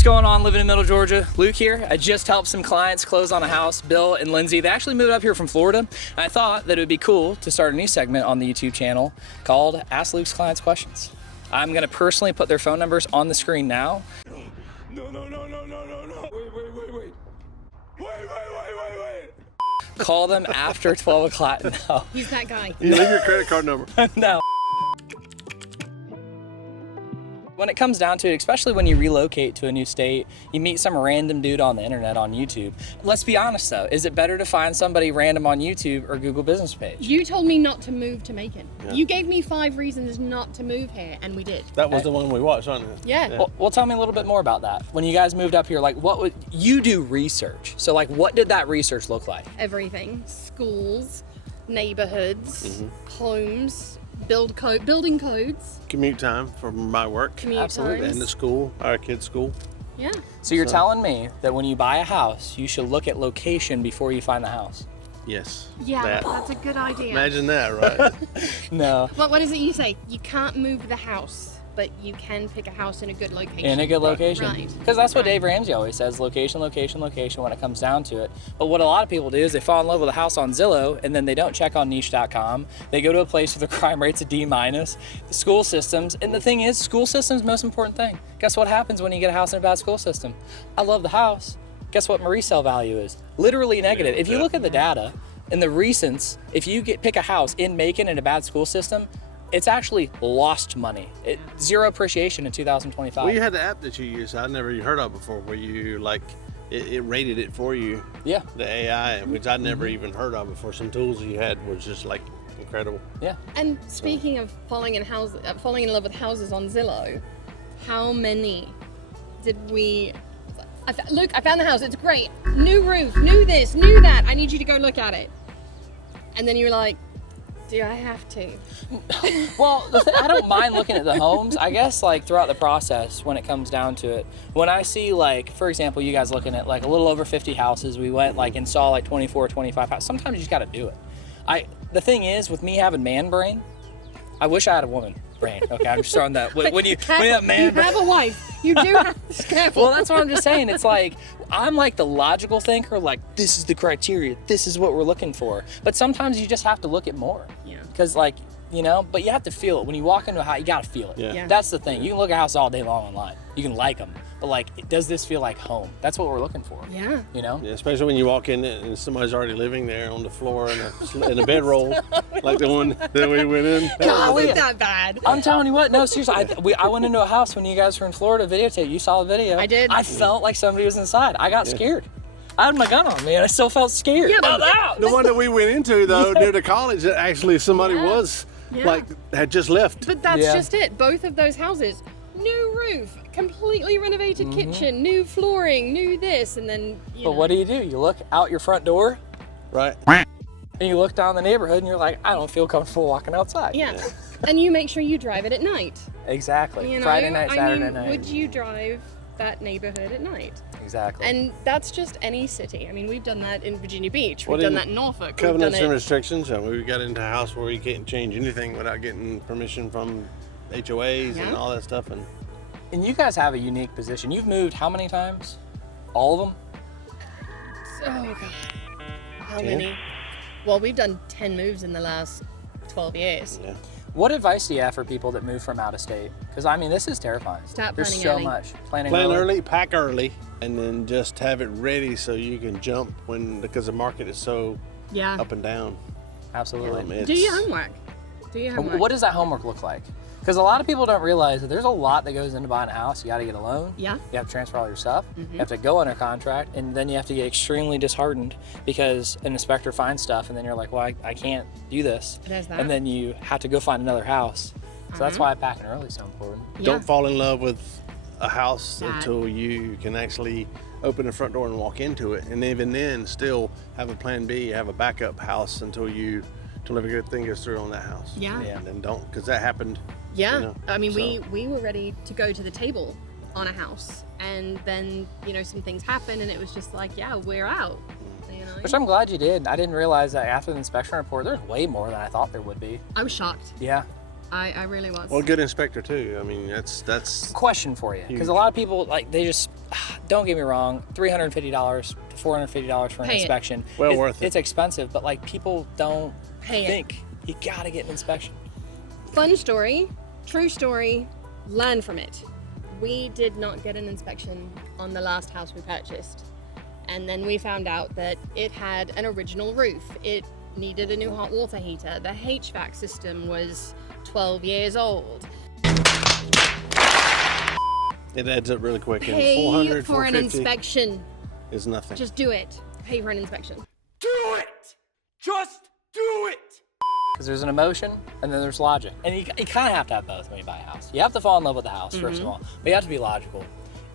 what's going on? Living in Middle Georgia. Luke here. I just helped some clients close on a house, Bill and Lindsey. They actually moved up here from Florida. And I thought that it would be cool to start a new segment on the YouTube channel called Ask Luke's Clients Questions. I'm gonna personally put their phone numbers on the screen now. No. Wait. Call them after 12 o'clock. No. He's that guy. You leave your credit card number. No. When it comes down to it, especially when you relocate to a new state, you meet some random dude on the internet on YouTube. Let's be honest though, is it better to find somebody random on YouTube or Google business page? You told me not to move to Macon. Yeah. You gave me 5 reasons not to move here, and we did. That was the one we watched, wasn't it? Yeah. Well, tell me a little bit more about that. When you guys moved up here, like what would you do research? So like what did that research look like? Everything. Schools, neighborhoods, homes, building codes. Commute time for my work. Commute Absolutely. times. And the school, our kids' school. Yeah. So you're telling me that when you buy a house, you should look at location before you find the house? Yes. Yeah, That. that's a good idea. Imagine that, right? No. What is it you say? You can't move the house, but you can pick a house in a good location. In a good location. Right. Because that's what Right. Dave Ramsey always says, location when it comes down to it. But what a lot of people do is they fall in love with a house on Zillow and then they don't check on niche.com. They go to a place where the crime rate's a D-, the school systems. And the thing is, school system's the most important thing. Guess what happens when you get a house in a bad school system? I love the house. Guess what my resale value is? Literally negative. If you look at the data and the recents, if you pick a house in Macon in a bad school system, it's actually lost money. Zero appreciation in 2025. Well, you had the app that you used I'd never even heard of before, where you like it rated it for you. Yeah. The AI, which I'd never even heard of before. Some tools you had was just like incredible. Yeah. And speaking of falling in love with houses on Zillow, how many did we? Look, I found the house. It's great. New roof, new this, new that. I need you to go look at it. And then you're like, do I have to? Well, I don't mind looking at the homes. I guess like throughout the process when it comes down to it, when I see like, for example, you guys looking at like a little over 50 houses, we went like and saw like 24, 25 houses. Sometimes you just got to do it. The thing is with me having man brain, I wish I had a woman brain. Okay, I'm just throwing that. When you have man brain. You have a wife. You do have to be careful. Well, that's what I'm just saying. It's like, I'm like the logical thinker, like this is the criteria, this is what we're looking for. But sometimes you just have to look at more. Yeah. Because like, you know, but you have to feel it. When you walk into a house, you gotta feel it. Yeah. That's the thing. You can look at a house all day long online. You can like them. But like, does this feel like home? That's what we're looking for. Yeah. You know? Yeah, especially when you walk in and somebody's already living there on the floor in a bedroll, like the one that we went in. God, wasn't that bad? I'm telling you what, no, seriously, I went into a house when you guys were in Florida, videotape. You saw the video. I did. I felt like somebody was inside. I got scared. I had my gun on me and I still felt scared. Yeah, but The one that we went into though, near the college, that actually somebody was Yeah. like had just left. But that's Yeah. just it. Both of those houses, new roof, completely renovated kitchen, new flooring, new this, and then you know. But what do? You look out your front door Right. and you look down the neighborhood and you're like, I don't feel comfortable walking outside. Yeah. And you make sure you drive it at night. Exactly. You know? Friday night, Saturday I mean, night. would you drive that neighborhood at night? Exactly. And that's just any city. I mean, we've done that in Virginia Beach. We've What done in that in Norfolk. We've Covenants done and it. restrictions. We got into a house where you can't change anything without getting permission from HOAs and Yeah. all that stuff. And you guys have a unique position. You've moved how many times? All of them? Oh, God. How 10? many? Well, we've done 10 moves in the last 12 years. Yeah. What advice do you have for people that move from out of state? Because I mean, this is terrifying. Start There's planning so early. much. Planning Plan early, pack early, and then just have it ready so you can jump because the market is so Yeah. up and down. Absolutely. Do your homework. Do your homework. What does that homework look like? Because a lot of people don't realize that there's a lot that goes into buying a house. You got to get a loan. Yeah. You have to transfer all your stuff. You have to go under contract, and then you have to get extremely disheartened because an inspector finds stuff, and then you're like, well, I can't do this. There's that. And then you have to go find another house. So that's why packing early is so important. Yeah. Don't fall in love with a house That. until you can actually open the front door and walk into it. And even then, still have a plan B, have a backup house until every good thing goes through on that house. Yeah. Yeah. And then don't, because that happened. Yeah. You know, I mean, so. we were ready to go to the table on a house, and then some things happened, and it was just like, yeah, we're out. You know? Which I'm glad you did. I didn't realize that after the inspection report, there's way more than I thought there would be. I was shocked. Yeah. I really was. Well, good inspector too. I mean, that's Question for you, because a lot of people, like, they just, don't get me wrong, $350 to $450 for an Pay it. inspection. Well worth it. It's expensive, but like people don't Pay it. think you gotta get an inspection. Fun story, true story, learn from it. We did not get an inspection on the last house we purchased. And then we found out that it had an original roof. It needed a new hot water heater. The HVAC system was 12 years old. it adds up really quick. And Pay 400, for an 450 inspection. is nothing. Just do it. Pay for an inspection. Do it! Just do it! Because there's an emotion and then there's logic. And you kind of have to have both when you buy a house. You have to fall in love with the house, first of all, but you have to be logical.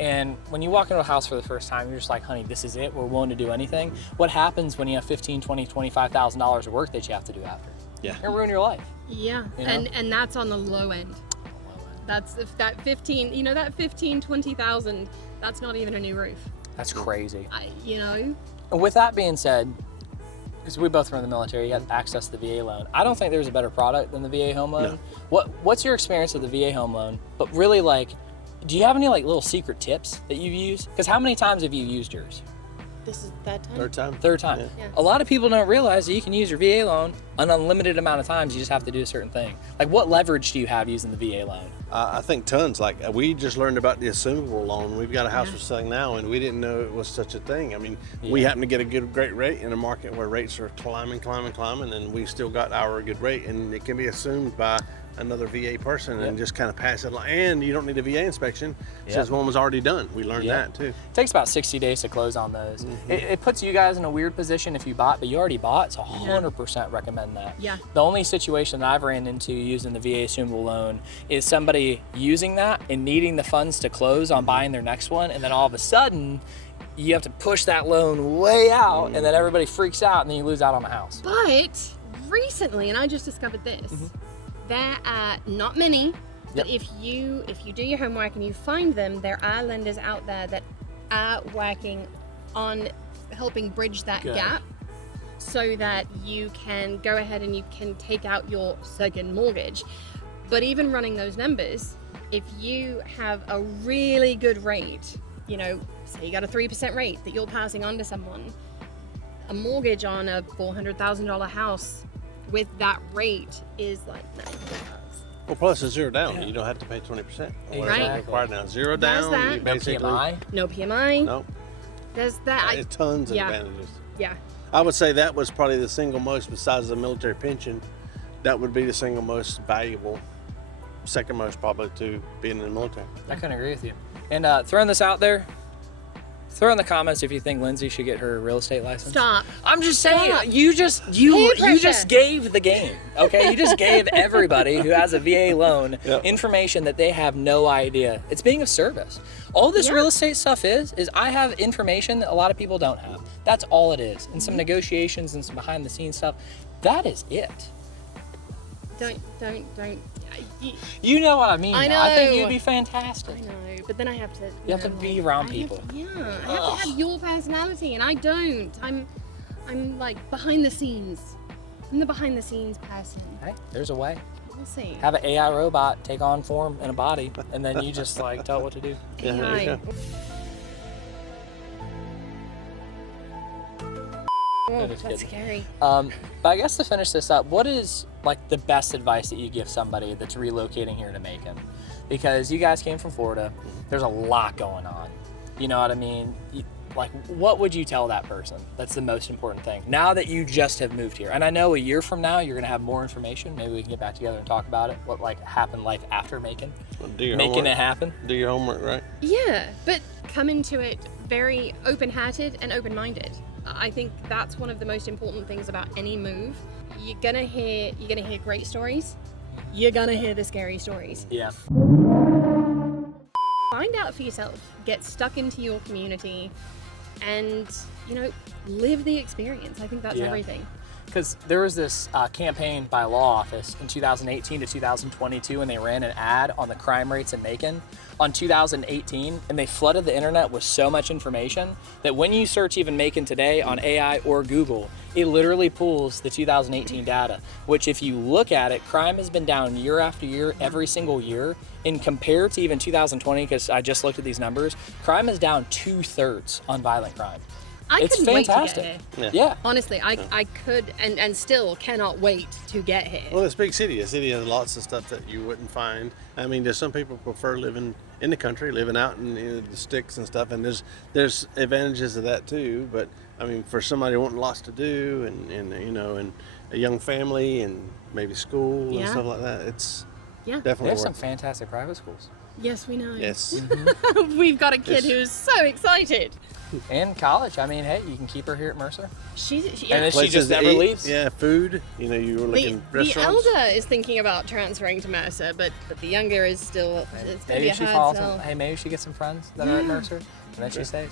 And when you walk into a house for the first time, you're just like, honey, this is it. We're willing to do anything. What happens when you have $15,000, $20,000, $25,000 of work that you have to do after? Yeah. It'll ruin your life. Yeah, You know? and that's on the low end. That's if that 15, you know, that 15, 20,000, that's not even a new roof. That's crazy. You know, And with that being said, because we both were in the military, you got access to the VA loan. I don't think there's a better product than the VA home loan. No. What's your experience with the VA home loan? But really, like, do you have any like little secret tips that you've used? Because how many times have you used yours? this is that time. Third time. Third time. Yeah. A lot of people don't realize that you can use your VA loan an unlimited amount of times. You just have to do a certain thing. Like, what leverage do you have using the VA loan? I think tons. Like we just learned about the assumable loan. We've got a house we're selling now, and we didn't know it was such a thing. I mean, we happen to get a great rate in a market where rates are climbing, and we still got our good rate, and it can be assumed by another VA person and just kind of pass it along. And you don't need a VA inspection since one was already done. We learned that too. It takes about 60 days to close on those. It puts you guys in a weird position if you bought, but you already bought, so 100% recommend that. Yeah. The only situation that I've ran into using the VA assumable loan is somebody using that and needing the funds to close on buying their next one, and then all of a sudden you have to push that loan way out, and then everybody freaks out, and then you lose out on the house. But recently, and I just discovered this, there are not many, but if you do your homework and you find them, there are lenders out there that are working on helping bridge that gap so that you can go ahead and you can take out your second mortgage. But even running those numbers, if you have a really good rate, you know, say you got a 3% rate that you're passing on to someone, a mortgage on a $400,000 house with that rate is like $900. Well, plus it's zero down. You don't have to pay 20%. Right. Required now. Zero There's down. that. You No basically, PMI. No PMI. No. There's that. It's tons of yeah. advantages. Yeah. I would say that was probably the single most, besides the military pension, that would be the single most valuable, second most probably to being in the military. I couldn't agree with you. And throwing this out there, throw in the comments if you think Lindsay should get her real estate license. Stop. I'm just saying, Stop. you Peer just pressure. gave the game, okay? You just gave everybody who has a VA loan Yep. information that they have no idea. It's being of service. All this real estate stuff is I have information that a lot of people don't have. That's all it is. And some negotiations and some behind the scenes stuff. That is it. Don't. You know what I mean. I I think know. you'd be fantastic. I know, but then I have to. You have to be around people. I have to have your personality, and I don't. I'm like behind the scenes. I'm the behind the scenes person. Hey, there's a way. We'll see. Have an AI robot take on form in a body, and then you just like tell it what to do. Yeah, there you AI. go. Oh, Just that's kidding. scary. But I guess to finish this up, what is like the best advice that you give somebody that's relocating here to Macon? Because you guys came from Florida, there's a lot going on. You know what I mean? Like, what would you tell that person? That's the most important thing. Now that you just have moved here, and I know a year from now you're gonna have more information. Maybe we can get back together and talk about it. What like happened life after Macon? Do your Making homework. it happen. Do your homework, right? Yeah, but come into it very open-hearted and open-minded. I think that's one of the most important things about any move. You're gonna hear great stories. You're gonna hear the scary stories. Yeah. Find out for yourself. Get stuck into your community, and live the experience. I think that's everything. because there was this campaign by law office in 2018 to 2022, and they ran an ad on the crime rates in Macon on 2018, and they flooded the internet with so much information that when you search even Macon today on AI or Google, it literally pulls the 2018 data, which if you look at it, crime has been down year after year, every single year. And compared to even 2020, because I just looked at these numbers, crime is down 2/3 on violent crime. It's couldn't wait to get fantastic. here. Yeah. Honestly, I could and still cannot wait to get here. Well, it's a big city. A city has lots of stuff that you wouldn't find. I mean, there's some people prefer living in the country, living out in the sticks and stuff, and there's advantages of that too. But I mean, for somebody wanting lots to do and a young family and maybe school and stuff like that, it's definitely There's worth some it. fantastic private schools. Yes, we know. Yes. We've got a kid Yes. who's so excited. And college, I mean, hey, you can keep her here at Mercer. She And yeah. then she Places just to never eat. leaves. Yeah, food. You know, you were looking The restaurants. elder is thinking about transferring to Mercer, but the younger is still. It's gonna be Maybe a she hard falls. sell. Hey, maybe she gets some friends that are at Mercer, and then she stays.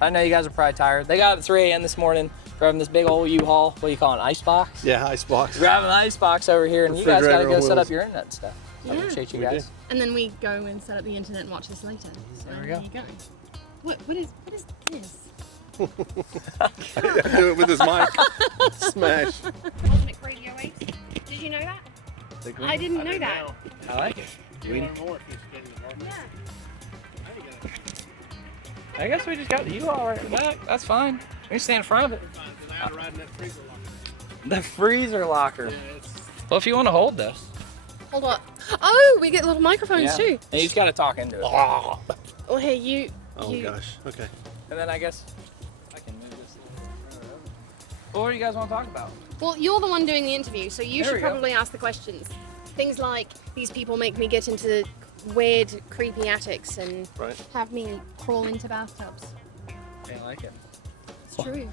I know you guys are probably tired. They got up at 3 a.m. this morning, grabbing this big old U-Haul. What do you call it, an ice box? Yeah, icebox. Grabbing an ice box over here, and you guys got to Refrigerator go on set up wheels. your internet stuff. I Yeah. appreciate you We guys. do. And then we go and set up the internet and watch this later. So There we go. you go. What is this? Do it with his mic. Smash. Cosmic Radio 8. Did you know that? I didn't know that. I like it. Yeah. I guess we just got the U-Haul right in the back. That's fine. We can stand in front of it. The freezer locker. Well, if you want to hold this. Hold on. Oh, we get little microphones too. And you just got to talk into it. Oh, Oh, hey, you. gosh. Okay. And then I guess I can move this a little bit further over. Well, what do you guys want to talk about? Well, you're the one doing the interview, so you There should we go. probably ask the questions. Things like, these people make me get into weird, creepy attics and Right. have me crawl into bathtubs. I like it. It's true.